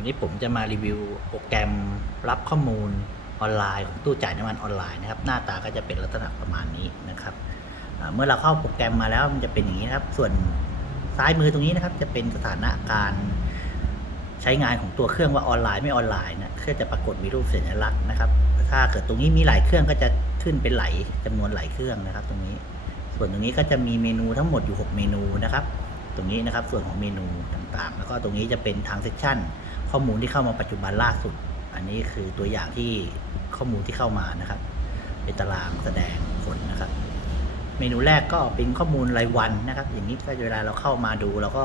วันนี้ผมจะมารีวิวโปรแกรมรับข้อมูลออนไลน์ของตู้จ่ายน้ำมันออนไลน์นะครับ หน้าตาก็จะเป็นลักษณะประมาณนี้นะครับ เมื่อเราเข้าโปรแกรมมาแล้วมันจะเป็นอย่างนี้นะครับ ส่วนซ้ายมือตรงนี้นะครับ จะเป็นสถานะการใช้งานของตัวเครื่องว่าออนไลน์ไม่ออนไลน์นะเครื่องจะปรากฏมีรูปสัญลักษณ์นะครับ ถ้าเกิดตรงนี้มีหลายเครื่องก็จะขึ้นเป็นไหลจำนวนหลายเครื่องนะครับ ตรงนี้ ส่วนตรงนี้ก็จะมีเมนูทั้งหมดอยู่ 6 เมนูนะครับ ตรงนี้นะครับส่วนของเมนูต่างๆ แล้วก็ตรงนี้จะเป็นทางเซสชั่น ข้อมูลที่เข้ามาปัจจุบันล่าสุด อันนี้คือตัวอย่างที่ข้อมูลที่เข้ามานะครับ เป็นตารางแสดงผลนะครับ เมนูแรกก็เป็นข้อมูลรายวันนะครับ อย่างนี้ก็เวลาเราเข้ามาดูเราก็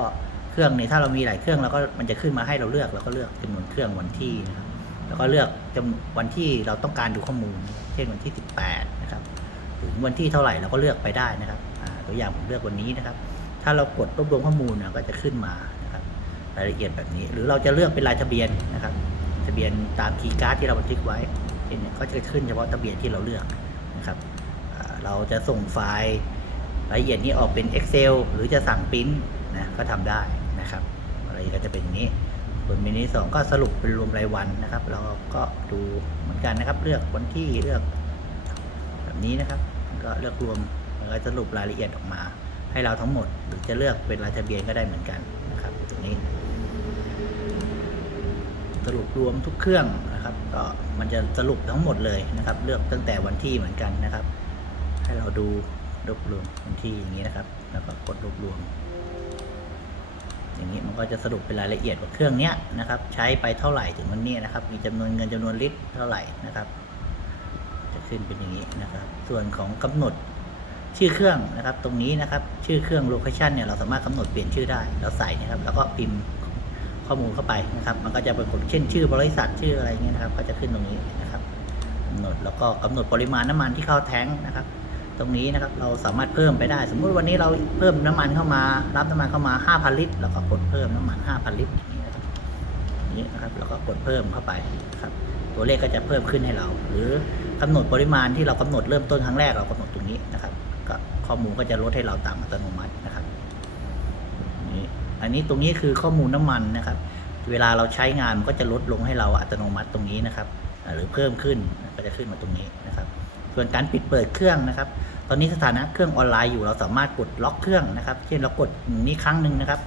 เครื่องนี้ถ้าเรามีหลายเครื่องเราก็มันจะขึ้นมาให้เราเลือกเราก็เลือกจำนวนเครื่องวันที่นะครับแล้วก็เลือกจำวันที่เราต้องการดูข้อมูล เช่นวันที่ 18 นะครับ ถึงวันที่เท่าไหร่เราก็เลือกไปได้นะครับตัวอย่างผมเลือกวันนี้นะครับ ถ้าเรากดรวบรวมข้อมูลนะก็จะขึ้นมา รายละเอียดแบบนี้ หรือเราจะเลือกเป็นรายทะเบียนนะครับ ทะเบียนตามคีย์การ์ดที่เราบันทึกไว้เนี่ยก็จะขึ้นเฉพาะทะเบียนที่เราเลือกนะครับเราจะส่งไฟล์รายละเอียดนี้ออกเป็น Excel หรือจะสั่งปริ้นนะก็ทำได้นะครับอะไรก็จะเป็นอย่างนี้ส่วนเมนูสองก็สรุปเป็นรวมรายวันนะครับ เราก็ดูเหมือนกันนะครับ เลือกวันที่เลือกแบบนี้นะครับ ก็เลือกรวมแล้วก็สรุปรายละเอียดออกมา ให้เราทั้งหมด หรือจะเลือกเป็นรายทะเบียนก็ได้เหมือนกันนะครับตรงนี้ สรุปรวมทุกเครื่องนะครับก็มันจะสรุปทั้งหมดเลยนะครับ เลือกตั้งแต่วันที่เหมือนกันนะครับ ให้เราดูรวบรวมวันที่อย่างนี้นะครับ แล้วก็กดรวบรวม อย่างนี้มันก็จะสรุปเป็นรายละเอียดว่าเครื่องเนี้ยนะครับ ใช้ไปเท่าไหร่ถึงวันนี้นะครับ มีจำนวนเงินจำนวนลิตรเท่าไหร่นะครับ จะขึ้นเป็นอย่างนี้นะครับ ส่วนของกำหนดชื่อเครื่องนะครับ ตรงนี้นะครับ ชื่อเครื่องโลเคชันเนี่ยเราสามารถกำหนดเปลี่ยนชื่อได้ เราใส่นะครับ แล้วก็พิมพ์ ข้อมูลเข้าไปนะครับ มันก็จะปรากฏเช่นชื่อบริษัทชื่ออะไรเงี้ยนะครับ ก็จะขึ้นตรงนี้นะครับกำหนดแล้วก็กำหนดปริมาณน้ำมันที่เข้าแท้งนะครับ ตรงนี้นะครับเราสามารถเพิ่มไปได้ สมมุติวันนี้เราเพิ่มน้ำมันเข้ามา รับน้ำมันเข้ามา 5,000 ลิตรเราก็กดเพิ่มน้ำมัน 5,000 ลิตรอย่างนี้นะครับอย่างนี้นะครับ แล้วก็กดเพิ่มเข้าไปนะครับ ตัวเลขก็จะเพิ่มขึ้นให้เรา หรือกำหนดปริมาณที่เรากำหนดเริ่มต้นครั้งแรกเรากำหนดตรงนี้นะครับ ก็ข้อมูลก็จะลดให้เราตามอัตโนมัตินะครับ อันนี้ตรงนี้คือข้อมูลน้ำมันนะครับ เวลาเราใช้งานมันก็จะลดลงให้เราอัตโนมัติตรงนี้นะครับ หรือเพิ่มขึ้นก็จะขึ้นมาตรงนี้นะครับ ส่วนการปิดเปิดเครื่องนะครับ ตอนนี้สถานะเครื่องออนไลน์อยู่เราสามารถกดล็อกเครื่องนะครับเช่นเรากดนี้ครั้งหนึ่งนะครับ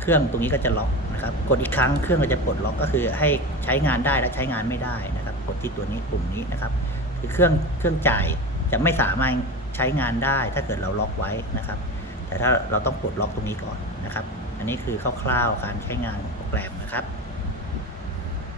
เครื่องตรงนี้ก็จะล็อกนะครับ กดอีกครั้งเครื่องก็จะปลดล็อกก็คือให้ใช้งานได้และใช้งานไม่ได้นะครับ กดที่ตัวนี้ปุ่มนี้นะครับ คือเครื่องเครื่องจ่ายจะไม่สามารถใช้งานได้ถ้าเกิดเราล็อกไว้นะครับ แต่ถ้าเราต้องปลดล็อกตรงนี้ก่อนนะครับ อันนี้คือคร่าวๆการใช้งานของโปรแกรมนะครับ